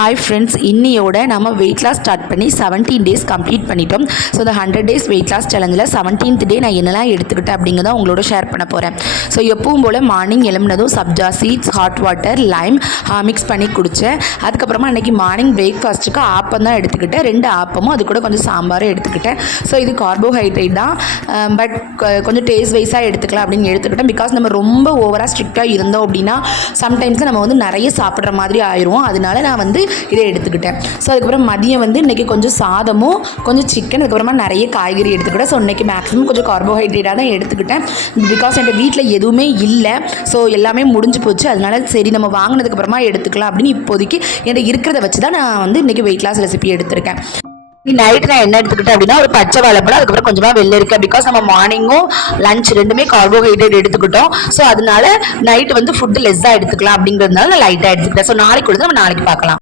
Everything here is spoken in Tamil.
ஹாய் ஃப்ரெண்ட்ஸ், இன்னையோட நம்ம வெயிட் லாஸ் ஸ்டார்ட் பண்ணி 17 டேஸ் கம்ப்ளீட் பண்ணிட்டோம். ஸோ இந்த 100 டேஸ் வெயிட் லாஸ் சேலஞ்சில் 17th டே நான் என்னெல்லாம் எடுத்துக்கிட்டேன் அப்படிங்கிறத உங்களோட ஷேர் பண்ண போகிறேன். ஸோ எப்பவும் போல் மார்னிங் எழும்பினதும் சப்ஜா seeds, hot water, lime mix பண்ணி குடித்தேன். அதுக்கப்புறமா அன்றைக்கி மார்னிங் பிரேக்ஃபாஸ்ட்டுக்கு ஆப்பம் தான் எடுத்துக்கிட்டேன். 2 ஆப்பமும் அது கூட கொஞ்சம் சாம்பாரும் எடுத்துக்கிட்டேன். ஸோ இது கார்போஹைட்ரேட் தான், பட் கொஞ்சம் டேஸ்ட் வைஸாக எடுத்துக்கலாம் அப்படின்னு எடுத்துக்கிட்டேன். பிகாஸ் நம்ம ரொம்ப ஓவராக ஸ்ட்ரிக்டாக இருந்தோம் அப்படின்னா சம்டைம்ஸ் நம்ம வந்து நிறைய சாப்பிட்ற மாதிரி ஆயிடுவோம். அதனால நான் வந்து இதை எடுத்துக்கிட்டேன். ஸோ அதுக்கப்புறம் மதியம் வந்து இன்றைக்கி கொஞ்சம் சாதமும் கொஞ்சம் சிக்கன், அதுக்கப்புறமா நிறைய காய்கறி எடுத்துக்கிட்டேன். ஸோ இன்றைக்கி மேக்ஸிமம் கொஞ்சம் கார்போஹைட்ரேட்டாக தான் எடுத்துக்கிட்டேன். பிகாஸ் என்கிட்ட வீட்டில் எதுவுமே இல்லை. ஸோ எல்லாமே முடிஞ்சு போச்சு. அதனால சரி நம்ம வாங்கினதுக்கப்புறமா எடுத்துக்கலாம் அப்படின்னு இப்போதைக்கு என்கிட்ட இருக்கிறத வச்சு தான் நான் வந்து இன்றைக்கி வெயிட் லாஸ் ரெசிபி எடுத்திருக்கேன். நைட்டு நான் என்ன எடுத்துக்கிட்டேன் அப்படின்னா ஒரு பச்சை வாழைப்பழம், அதுக்கப்புறம் கொஞ்சமாக வெள்ளரிக்காய். பிகாஸ் நம்ம மார்னிங்கும் லஞ்ச் ரெண்டுமே கார்போஹைட்ரேட் எடுத்துக்கிட்டோம். ஸோ அதனால நைட்டு வந்து ஃபுட்டு லெஸ்ஸாக எடுத்துக்கலாம் அப்படிங்கிறதுனால நான் லைட்டாக எடுத்துக்கிட்டேன். ஸோ நாளைக்கு கொடுத்து நம்ம நாளைக்கு பார்க்கலாம்.